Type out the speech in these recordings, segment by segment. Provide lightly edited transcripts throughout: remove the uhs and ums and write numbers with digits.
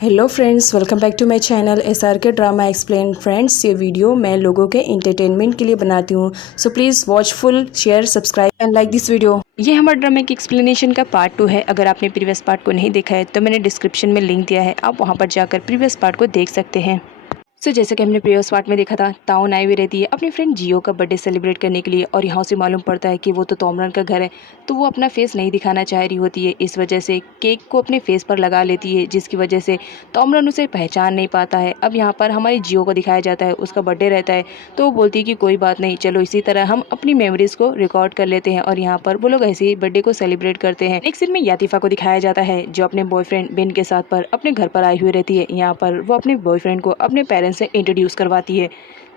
Hello friends, welcome back to my channel SRK drama explain. Friends, ये video मैं लोगों के एंटरटेनमेंट के लिए बनाती हूँ, so please watch full, share, subscribe and like this video. ये हमारे ड्रामे की एक्सप्लेनेशन का पार्ट 2 है। अगर आपने प्रीवियस पार्ट को नहीं देखा है तो मैंने डिस्क्रिप्शन में लिंक दिया है, आप वहाँ पर जाकर प्रीवियस पार्ट को देख सकते हैं। जैसे कि हमने प्रीवियस पार्ट में देखा था, ताउन आई हुई रहती है अपनी फ्रेंड जियो का बर्थडे सेलिब्रेट करने के लिए, और यहाँ से मालूम पड़ता है कि वो तो तोमरन का घर है, तो वो अपना फेस नहीं दिखाना चाह रही होती है। इस वजह से केक को अपने फेस पर लगा लेती है, जिसकी वजह से तोमरन उसे पहचान नहीं पाता है। अब यहाँ पर हमारी जियो को दिखाया जाता है, उसका बर्थडे रहता है, तो वो बोलती है कि कोई बात नहीं, चलो इसी तरह हम अपनी मेमोरीज को रिकॉर्ड कर लेते हैं, और यहाँ पर वो लोग ऐसे ही बर्थडे को सेलिब्रेट करते हैं। नेक्स्ट सीन में यातिफा को दिखाया जाता है, जो अपने बॉयफ्रेंड बिन के साथ पर अपने घर पर आई हुई रहती है। यहाँ पर वो अपने बॉयफ्रेंड को अपने पेरेंट्स से इंट्रोड्यूस करवाती है,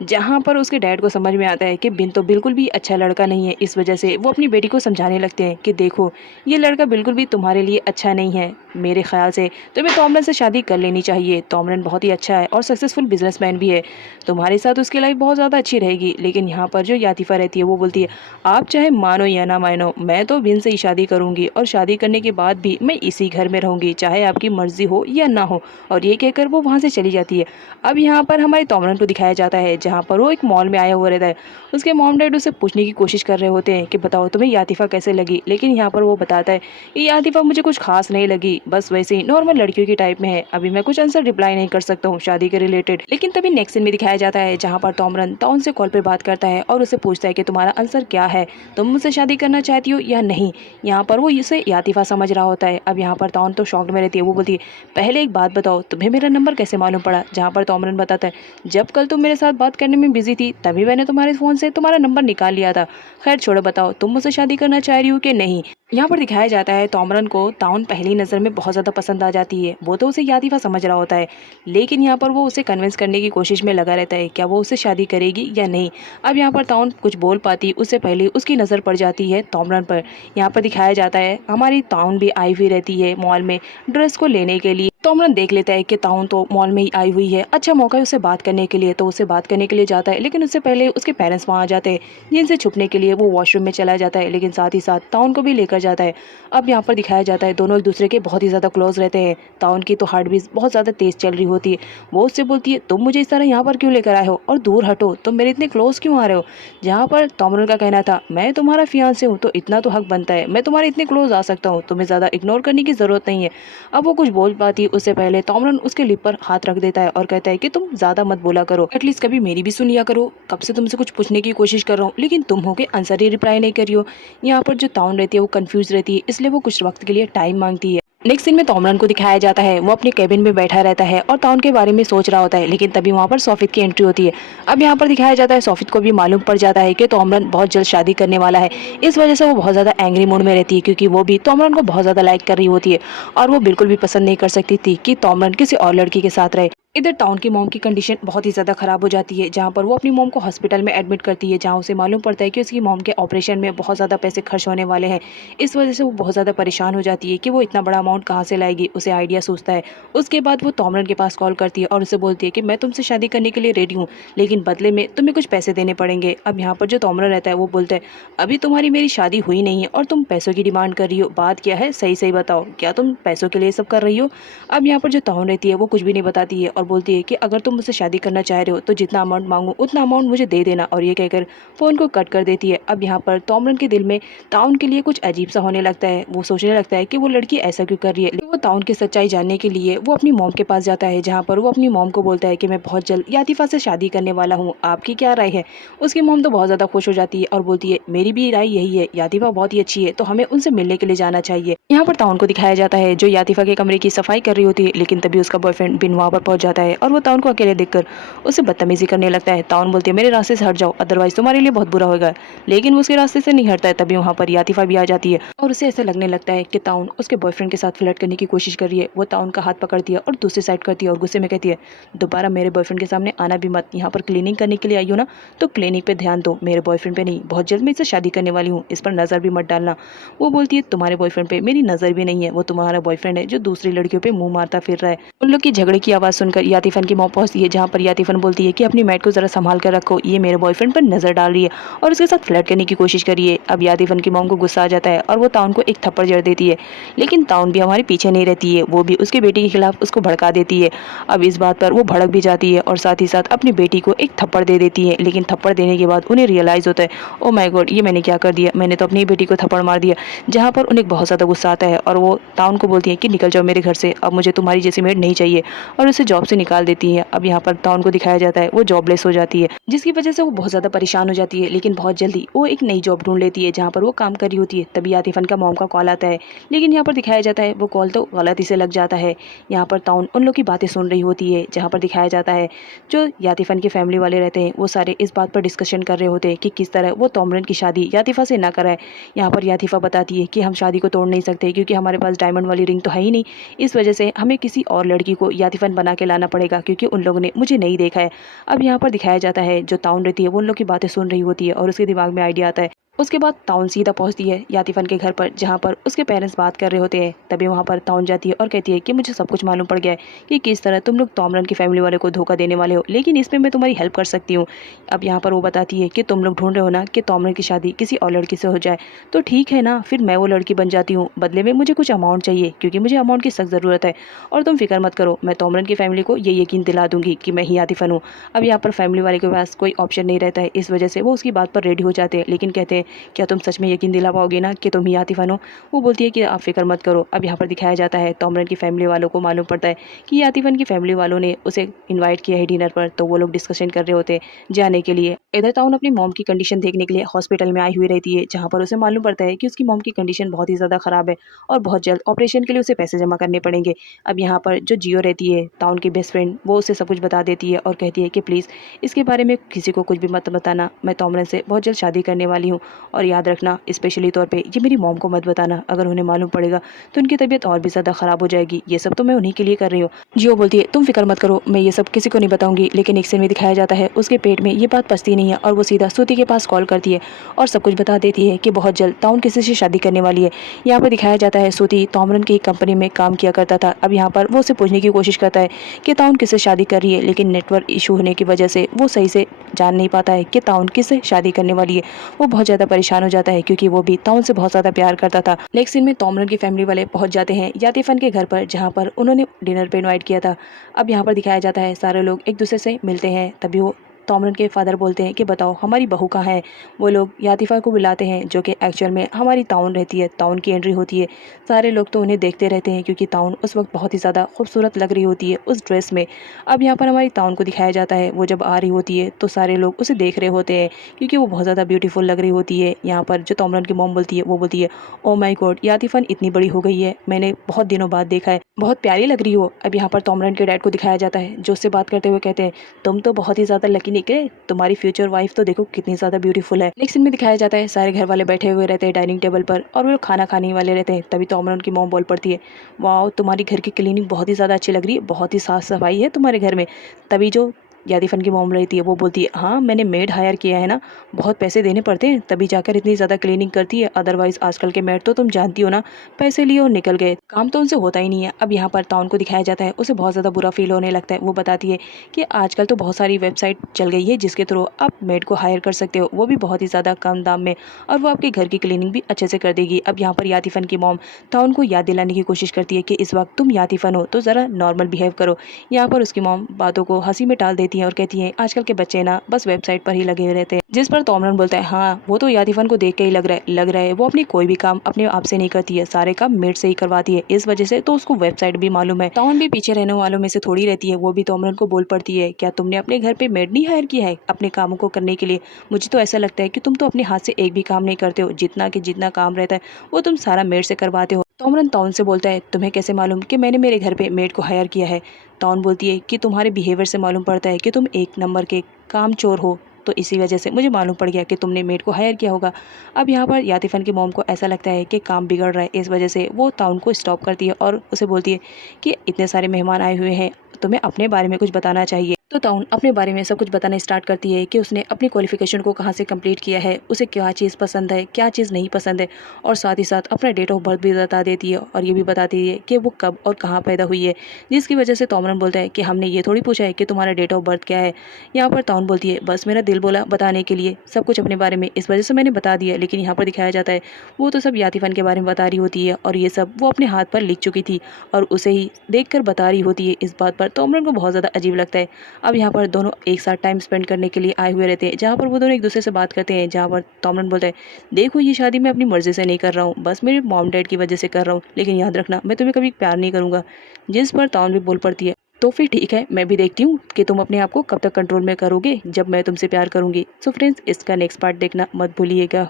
जहाँ पर उसके डैड को समझ में आता है कि बिन तो बिल्कुल भी अच्छा लड़का नहीं है। इस वजह से वो अपनी बेटी को समझाने लगते हैं कि देखो, ये लड़का बिल्कुल भी तुम्हारे लिए अच्छा नहीं है। मेरे ख्याल से तुम्हें तोमरन से शादी कर लेनी चाहिए। तोमरन बहुत ही अच्छा है और सक्सेसफुल बिजनेसमैन भी है, तुम्हारे साथ उसकी लाइफ बहुत ज़्यादा अच्छी रहेगी। लेकिन यहाँ पर जो यातिफा रहती है वो बोलती है, आप चाहे मानो या ना मानो, मैं तो बिन से ही शादी करूँगी, और शादी करने के बाद भी मैं इसी घर में रहूँगी, चाहे आपकी मर्जी हो या ना हो। और ये कहकर वो वहाँ से चली जाती है। अब यहाँ पर हमारे तोमरन को दिखाया जाता है, जहाँ पर वो एक मॉल में आया हुआ रहता है। उसके मॉम डैड उसे पूछने की कोशिश कर रहे होते हैं कि बताओ तुम्हें यातिफा कैसे लगी, लेकिन यहाँ पर वो बताता है कि यातिफा मुझे कुछ खास नहीं लगी, बस वैसे ही नॉर्मल लड़कियों की टाइप में है, अभी मैं कुछ आंसर रिप्लाई नहीं कर सकता हूँ शादी के रिलेटेड। लेकिन तभी नेक्स्ट सीन में दिखाया जाता है, जहाँ पर तोमरन ताउन से कॉल पर बात करता है और उसे पूछता है कि तुम्हारा आंसर क्या है, तुम मुझसे शादी करना चाहती हो या नहीं। यहाँ पर वो इसे यातिफा समझ रहा होता है। अब यहाँ पर ताउन तो शॉक्ड में रहती है। वो बोलती है, पहले एक बात बताओ, तुम्हें मेरा नंबर कैसे मालूम पड़ा। जहाँ पर तोमरन बताता है, जब कल तुम मेरे साथ बात करने में बिजी थी तभी मैंने तुम्हारे फ़ोन से तुम्हारा नंबर निकाल लिया था। खैर छोड़ो, बताओ तुम मुझसे शादी करना चाह रही हो कि नहीं। यहाँ पर दिखाया जाता है तोमरन को ताउन पहली नज़र में बहुत ज़्यादा पसंद आ जाती है। वो तो उसे यातिफा समझ रहा होता है, लेकिन यहाँ पर वो उसे कन्विंस करने की कोशिश में लगा रहता है क्या वो उससे शादी करेगी या नहीं। अब यहाँ पर ताउन कुछ बोल पाती उससे पहले उसकी नज़र पड़ जाती है तोमरन पर। यहाँ पर दिखाया जाता है हमारी ताउन भी आई हुई रहती है मॉल में ड्रेस को लेने के लिए। तोमरन देख लेता है कि ताउन तो मॉल में ही आई हुई है, अच्छा मौका है उससे बात करने के लिए, तो उससे बात करने के लिए जाता है। लेकिन उससे पहले उसके पेरेंट्स वहाँ आ जाते हैं, जिनसे छुपने के लिए वो वॉशरूम में चला जाता है, लेकिन साथ ही साथ ताउन को भी लेकर जाता है। अब यहाँ पर दिखाया जाता है दोनों एक दूसरे के बहुत ही ज़्यादा क्लोज रहते हैं। ताउन की तो हार्ट बीट बहुत ज़्यादा तेज़ चल रही होती है। वो उससे बोलती है, तुम मुझे इस तरह यहाँ पर क्यों लेकर आए हो, और दूर हटो, तुम मेरे इतने क्लोज क्यों आ रहे हो। जहाँ पर तोमरन का कहना था, मैं तुम्हारा फियांसे हूँ तो इतना तो हक बनता है, मैं तुम्हारे इतने क्लोज आ सकता हूँ, तुम्हें ज़्यादा इग्नोर करने की ज़रूरत नहीं है। अब वो कुछ बोल पाती उससे पहले तोमरन उसके लिप पर हाथ रख देता है और कहता है कि तुम ज्यादा मत बोला करो, एटलीस्ट कभी मेरी भी सुन लिया करो। कब से तुमसे कुछ पूछने की कोशिश कर रहा हूँ, लेकिन तुम हो के आंसर ही रिप्लाई नहीं कर रही हो। यहाँ पर जो ताउन रहती है वो कंफ्यूज रहती है, इसलिए वो कुछ वक्त के लिए टाइम मांगती है। नेक्स्ट सीन में तोमरन को दिखाया जाता है, वो अपने केबिन में बैठा रहता है और ताउन के बारे में सोच रहा होता है, लेकिन तभी वहाँ पर सोफित की एंट्री होती है। अब यहाँ पर दिखाया जाता है सोफित को भी मालूम पड़ जाता है कि तोमरन बहुत जल्द शादी करने वाला है। इस वजह से वो बहुत ज़्यादा एंग्री मूड में रहती है, क्योंकि वो भी तोमरन को बहुत ज़्यादा लाइक कर रही होती है, और वो बिल्कुल भी पसंद नहीं कर सकती थी कि तोमरन किसी और लड़की के साथ रहे। इधर टाउन की मॉम की कंडीशन बहुत ही ज़्यादा ख़राब हो जाती है, जहाँ पर वो अपनी मॉम को हॉस्पिटल में एडमिट करती है, जहाँ उसे मालूम पड़ता है कि उसकी मॉम के ऑपरेशन में बहुत ज़्यादा पैसे खर्च होने वाले हैं। इस वजह से वो बहुत ज़्यादा परेशान हो जाती है कि वो इतना बड़ा अमाउंट कहाँ से लाएगी, उसे आइडिया सोचता है। उसके बाद वो तोमरन के पास कॉल करती है और उसे बोलती है कि मैं तुमसे शादी करने के लिए रेडी हूँ, लेकिन बदले में तुम्हें कुछ पैसे देने पड़ेंगे। अब यहाँ पर जो तोमरन रहता है वो बोलता है, अभी तुम्हारी मेरी शादी हुई नहीं है और तुम पैसों की डिमांड कर रही हो, बात क्या है, सही सही बताओ, क्या तुम पैसों के लिए सब कर रही हो। अब यहाँ पर जो ताउन रहती है वो कुछ भी नहीं बताती है और बोलती है कि अगर तुम मुझसे शादी करना चाह रहे हो तो जितना अमाउंट मांगू उतना अमाउंट मुझे दे देना, और ये कहकर फ़ोन को कट कर देती है। अब यहाँ पर तोमरन के दिल में ताउन के लिए कुछ अजीब सा होने लगता है। वो सोचने लगता है कि वो लड़की ऐसा क्यों कर रही है। वो ताउन की सच्चाई जानने के लिए वो अपनी मॉम के पास जाता है, जहाँ पर वो अपनी मॉम को बोलता है कि मैं बहुत जल्द यातिफा से शादी करने वाला हूँ, आपकी क्या राय है। उसकी मॉम तो बहुत ज़्यादा खुश हो जाती है और बोलती है, मेरी भी राय यही है, यातिफा बहुत ही अच्छी है, तो हमें उनसे मिलने के लिए जाना चाहिए। यहाँ पर ताउन को दिखाया जाता है जो यातिफा के कमरे की सफाई कर रही होती है, लेकिन तभी उसका बॉयफ्रेंड बिन वहाँ पर पहुंच जाता है और वो ताउन को अकेले देखकर उसे बदतमीजी करने लगता है। ताउन बोलती है, मेरे रास्ते से हट जाओ, अदरवाइज तुम्हारे लिए बहुत बुरा होगा। लेकिन वो उसके रास्ते से नहीं हटता है। तभी वहाँ पर यातिफा भी आ जाती है और उसे ऐसा लगने लगता है कि ताउन उसके बॉयफ्रेंड के साथ फ्लर्ट करने की कोशिश कर रही है। वो ताउन का हाथ पकड़ती है और दूसरी साइड करती है और गुस्से में कहती है, दोबारा मेरे बॉयफ्रेंड के सामने आना भी मत। यहाँ पर क्लीनिंग करने के लिए आई हो ना, तो क्लीनिक पे ध्यान दो, मेरे बॉयफ्रेंड पे नहीं। बहुत जल्द मैं इससे शादी करने वाली हूँ, इस पर नजर भी मत डालना। वो बोलती है, तुम्हारे बॉयफ्रेंड पे मेरी नजर भी नहीं है, वो तुम्हारा बॉयफ्रेंड है जो दूसरी लड़कियों पे मुंह मारता फिर रहा है। उन लोग की झगड़े की आवाज़ सुनकर पर यातिफन की मॉम पहुंचती है, जहां पर यातिफन बोलती है कि अपनी मैट को ज़रा संभाल कर रखो, ये मेरे बॉयफ्रेंड पर नज़र डाल रही है और उसके साथ फ्लर्ट करने की कोशिश कर रही है। अब यातिफन की मॉम को गुस्सा आ जाता है और वो ताउन को एक थप्पड़ जड़ देती है, लेकिन ताउन भी हमारे पीछे नहीं रहती है, वो भी उसके बेटे के खिलाफ उसको भड़का देती है। अब इस बात पर वो भड़क भी जाती है और साथ ही साथ अपनी बेटी को एक थप्पड़ दे देती है, लेकिन थप्पड़ देने के बाद उन्हें रियलाइज़ होता है, ओ माय गॉड, ये मैंने क्या कर दिया, मैंने तो अपनी बेटी को थप्पड़ मार दिया। जहाँ पर उन्हें बहुत ज़्यादा गुस्सा आता है और वो ताउन को बोलती है कि निकल जाओ मेरे घर से, अब मुझे तुम्हारी जैसी मेड नहीं चाहिए, और उसे जॉब से निकाल देती है। अब यहाँ पर ताउन को दिखाया जाता है वो जॉबलेस हो जाती है, जिसकी वजह से वो बहुत ज़्यादा परेशान हो जाती है, लेकिन बहुत जल्दी वो एक नई जॉब ढूंढ लेती है जहाँ पर वो काम कर रही होती है। तभी आतिफन का मॉम का कॉल आता है, लेकिन यहाँ पर दिखाया जाता है वो कॉल तो गलती से लग जाता है। यहाँ पर ताउन उन लोग की बातें सुन रही होती है, जहाँ पर दिखाया जाता है जो यातिफन के फैमिली वाले रहते हैं वो सारे इस बात पर डिस्कशन कर रहे होते हैं कि किस तरह वो तोमरन की शादी यातिफा से ना कराए। यहाँ पर यातिफा बताती है कि हम शादी को तोड़ नहीं सकते क्योंकि हमारे पास डायमंड वाली रिंग तो है ही नहीं, इस वजह से हमें किसी और लड़की को यातिफन बना के लाना पड़ेगा क्योंकि उन लोगों ने मुझे नहीं देखा है। अब यहाँ पर दिखाया जाता है जो ताउन रहती है वो उन लोग की बातें सुन रही होती है और उसके दिमाग में आइडिया आता है। उसके बाद ताउन सीधा पहुंचती है यातिफन के घर पर, जहां पर उसके पेरेंट्स बात कर रहे होते हैं। तभी वहां पर ताउन जाती है और कहती है कि मुझे सब कुछ मालूम पड़ गया है कि किस तरह तुम लोग तोमरन की फैमिली वाले को धोखा देने वाले हो, लेकिन इसमें मैं तुम्हारी हेल्प कर सकती हूँ। अब यहाँ पर वो बताती है कि तुम लोग ढूंढ रहे हो ना कि तोमरन की शादी किसी और लड़की से हो जाए, तो ठीक है ना, फिर मैं वो लड़की बन जाती हूँ। बदले में मुझे कुछ अमाउंट चाहिए क्योंकि मुझे अमाउंट की सख्त ज़रूरत है, और तुम फिक्र मत करो, मैं तोमरन की फैमिली को ये यकीन दिला दूंगी कि मैं ही यातिफन हूँ। अब यहाँ पर फैमिली वाले के पास कोई ऑप्शन नहीं रहता है, इस वजह से वो उसकी बात पर रेडी हो जाते हैं, लेकिन कहते हैं क्या तुम सच में यकीन दिला पाओगे ना कि तुम ही आतिफन हो। वो बोलती है कि आप फिक्र मत करो। अब यहाँ पर दिखाया जाता है तोमरन की फैमिली वालों को मालूम पड़ता है कि आतिफन की फैमिली वालों ने उसे इनवाइट किया है डिनर पर, तो वो लोग डिस्कशन कर रहे होते हैं जाने के लिए। इधर ताउन अपनी मॉम की कंडीशन देखने के लिए हॉस्पिटल में आई हुई रहती है, जहाँ पर उसे मालूम पड़ता है कि उसकी मॉम की कंडीशन बहुत ही ज़्यादा ख़राब है और बहुत जल्द ऑपरेशन के लिए उसे पैसे जमा करने पड़ेंगे। अब यहाँ पर जो जियो रहती है ताउन की बेस्ट फ्रेंड, वो उसे सब कुछ बता देती है और कहती है कि प्लीज़ इसके बारे में किसी को कुछ भी मत बताना, मैं तोमरन से बहुत जल्द शादी करने वाली हूँ, और याद रखना स्पेशली तौर पे ये मेरी मॉम को मत बताना, अगर उन्हें मालूम पड़ेगा तो उनकी तबीयत और भी ज़्यादा ख़राब हो जाएगी, ये सब तो मैं उन्हीं के लिए कर रही हूँ। जियो बोलती है तुम फिक्र मत करो, मैं ये सब किसी को नहीं बताऊंगी, लेकिन एक सीन में दिखाया जाता है उसके पेट में ये बात पचती नहीं है और वो सीधा सूती के पास कॉल करती है और सब कुछ बता देती है कि बहुत जल्द ताउन किसी से शादी करने वाली है। यहाँ पर दिखाया जाता है सूती तोमरन की कंपनी में काम किया करता था। अब यहाँ पर वो उसे पूछने की कोशिश करता है कि ताउन किससे शादी कर रही है, लेकिन नेटवर्क इशू होने की वजह से वो सही से जान नहीं पाता है कि ताउन किससे शादी करने वाली है। वो बहुत ज़्यादा परेशान हो जाता है क्योंकि वो भी ताउन से बहुत ज़्यादा प्यार करता था। नेक्स्ट सीन में तोमरन की फैमिली वाले पहुंच जाते हैं यातिफन के घर पर, जहां पर उन्होंने डिनर पे इनवाइट किया था। अब यहाँ पर दिखाया जाता है सारे लोग एक दूसरे से मिलते हैं। तभी वो तोमरन के फादर बोलते हैं कि बताओ हमारी बहू कहाँ है। वो लोग यातिफा को बुलाते हैं जो कि एक्चुअल में हमारी ताउन रहती है। ताउन की एंट्री होती है, सारे लोग तो उन्हें देखते रहते हैं क्योंकि ताउन उस वक्त बहुत ही ज़्यादा खूबसूरत लग रही होती है उस ड्रेस में। अब यहाँ पर हमारी ताउन को दिखाया जाता है, वो जब आ रही होती है तो सारे लोग उसे देख रहे होते हैं क्योंकि वो बहुत ज़्यादा ब्यूटीफुल लग रही होती है। यहाँ पर जो तोमरन की मॉम बोलती है वो बोलती है ओ माय गॉड, यातिफन इतनी बड़ी हो गई है, मैंने बहुत दिनों बाद देखा है, बहुत प्यारी लग रही हो। अब यहाँ पर तोमरन के डैड को दिखाया जाता है जो उससे बात करते हुए कहते हैं तुम तो बहुत ही ज़्यादा लकी निकले, तुम्हारी फ्यूचर वाइफ तो देखो कितनी ज़्यादा ब्यूटीफुल है। नेक्स्ट सीन में दिखाया जाता है सारे घर वाले बैठे हुए रहते हैं डाइनिंग टेबल पर और वो लोग खाना खाने वाले रहते हैं। तभी तोमरन की मॉम बोल पड़ती है वाह, तुम्हारी घर की क्लीनिंग बहुत ही ज़्यादा अच्छी लग रही है, बहुत ही साफ सफाई है तुम्हारे घर में। तभी जो यातिफन की मॉम रहती है वो बोलती है हाँ, मैंने मेड हायर किया है ना, बहुत पैसे देने पड़ते हैं तभी जाकर इतनी ज़्यादा क्लीनिंग करती है, अदरवाइज आजकल के मेड तो तुम जानती हो ना, पैसे लिए और निकल गए, काम तो उनसे होता ही नहीं है। अब यहाँ पर ताउन को दिखाया जाता है उसे बहुत ज़्यादा बुरा फील होने लगता है। वो बताती है कि आजकल तो बहुत सारी वेबसाइट चल गई है जिसके थ्रू आप मेड को हायर कर सकते हो, वो भी बहुत ही ज़्यादा कम दाम में, और वो आपके घर की क्लीनिंग भी अच्छे से कर देगी। अब यहाँ पर यातिफन की मॉम ताउन को याद दिलाने की कोशिश करती है कि इस वक्त तुम यातिफन हो तो ज़रा नॉर्मल बिहेव करो। यहाँ पर उसकी मॉम बातों को हंसी में टाल देती है और कहती है आजकल के बच्चे ना बस वेबसाइट पर ही लगे हुए रहते हैं। जिस पर तोमरन बोलता है हाँ, वो तो यातिफन को देख के ही लग रहा है वो अपनी कोई भी काम अपने आप से नहीं करती है, सारे काम मेड से ही करवाती है, इस वजह से तो उसको वेबसाइट भी मालूम है। ताउन भी पीछे रहने वालों में से थोड़ी रहती है, वो भी तोमरन को बोल पड़ती है क्या तुमने अपने घर पे मेड नहीं हायर किया है अपने कामों को करने के लिए? मुझे तो ऐसा लगता है कि तुम तो अपने हाथ से एक भी काम नहीं करते हो, जितना काम रहता है वो तुम सारा मेड से करवाते हो। तोमरन ताउन से बोलता है तुम्हें कैसे मालूम कि मैंने मेरे घर पे मेड को हायर किया है? ताउन बोलती है कि तुम्हारे बिहेवियर से मालूम पड़ता है कि तुम एक नंबर के काम चोर हो, तो इसी वजह से मुझे मालूम पड़ गया कि तुमने मेड को हायर किया होगा। अब यहाँ पर यातिफन की मॉम को ऐसा लगता है कि काम बिगड़ रहा है, इस वजह से वो ताउन को स्टॉप करती है और उसे बोलती है कि इतने सारे मेहमान आए हुए हैं, तुम्हें अपने बारे में कुछ बताना चाहिए। तो ताउन अपने बारे में सब कुछ बताना स्टार्ट करती है कि उसने अपनी क्वालिफिकेशन को कहाँ से कंप्लीट किया है, उसे क्या चीज़ पसंद है, क्या चीज़ नहीं पसंद है, और साथ ही साथ अपना डेट ऑफ बर्थ भी बता देती है और ये भी बताती है कि वो कब और कहाँ पैदा हुई है। जिसकी वजह से तोमरन बोलता है कि हमने ये थोड़ी पूछा है कि तुम्हारा डेट ऑफ बर्थ क्या है। यहाँ पर ताउन बोलती है बस मेरा दिल बोला बताने के लिए सब कुछ अपने बारे में, इस वजह से मैंने बता दिया। लेकिन यहाँ पर दिखाया जाता है वो तो सब यातिफन के बारे में बता रही होती है और ये सब वो अपने हाथ पर लिख चुकी थी और उसे ही देख बता रही होती है। इस बात पर तोमरन को बहुत ज़्यादा अजीब लगता है। अब यहाँ पर दोनों एक साथ टाइम स्पेंड करने के लिए आए हुए रहते हैं, जहाँ पर वो दोनों एक दूसरे से बात करते हैं। जहाँ पर तोमरन बोलता है देखो ये शादी मैं अपनी मर्जी से नहीं कर रहा हूँ, बस मेरे मॉम डैड की वजह से कर रहा हूँ, लेकिन याद रखना मैं तुम्हें कभी प्यार नहीं करूँगा। जिस पर ताउन भी बोल पड़ती है तो फिर ठीक है, मैं भी देखती हूँ कि तुम अपने आप को कब तक कंट्रोल में करोगे जब मैं तुमसे प्यार करूँगी। सो फ्रेंड्स, इसका नेक्स्ट पार्ट देखना मत भूलिएगा।